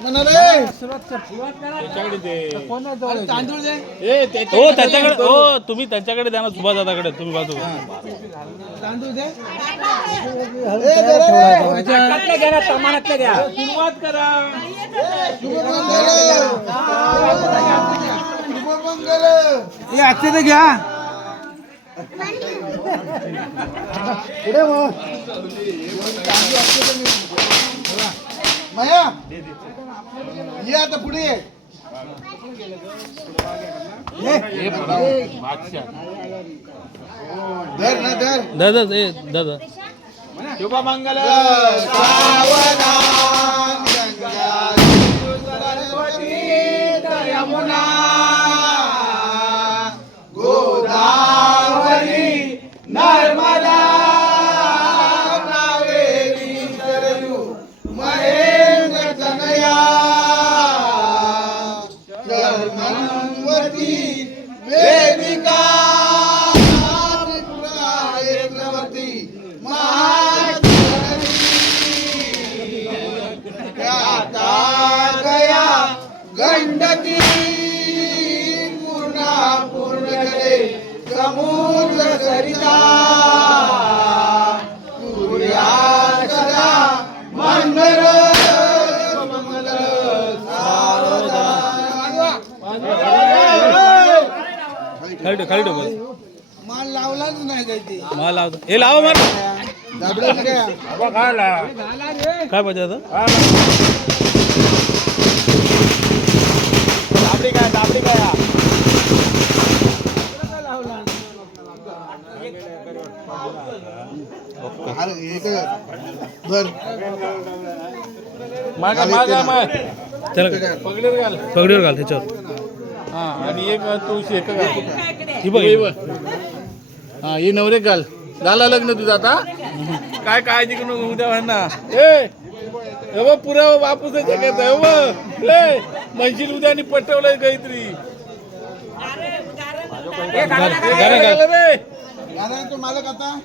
म्हणा रे तांदूळ दे हो त्याच्याकडे हो तुम्ही त्याच्याकडे द्या ना सुभाष दादाकडे तुम्ही बाजू तांदूळ दे सामानातले घ्या सुरुवात करा शुभमंगल हे आजचे तर घ्या पुढे मग माया ये आता पुढे ये धर ना धर दादा दादा शुभमंगल सावधान गंगा सरस्वती यमुना गोदावरी नर्मदा कावेरी सरयू महेंद्र तनया शर्मवती वेदिका त्रिपुरायत्रवती महाजननी गया गंडकी पूर्णा पूर्ण करे समुद्र सरिता सूर्या सदा मंगल मंगल खाली खाली बस माल लावलाच नाही जायची मला लावतो हे लावा मग दाबलं काय काय पाहिजे आता दाबडी काय अरे एक धर मागा मागा माग चला पगडीवर घाल पगडीवर घाल त्याच्यावर हा आणि एक तू शेक घाल ही बघ हा ही नवरे घाल झाला लग्न तुझं आता काय काळजी करू नको उद्या ना ए पुरा बापूच जगत ले म्हणशील उद्या आणि पटवलंय काहीतरी गाणं तो मालक आता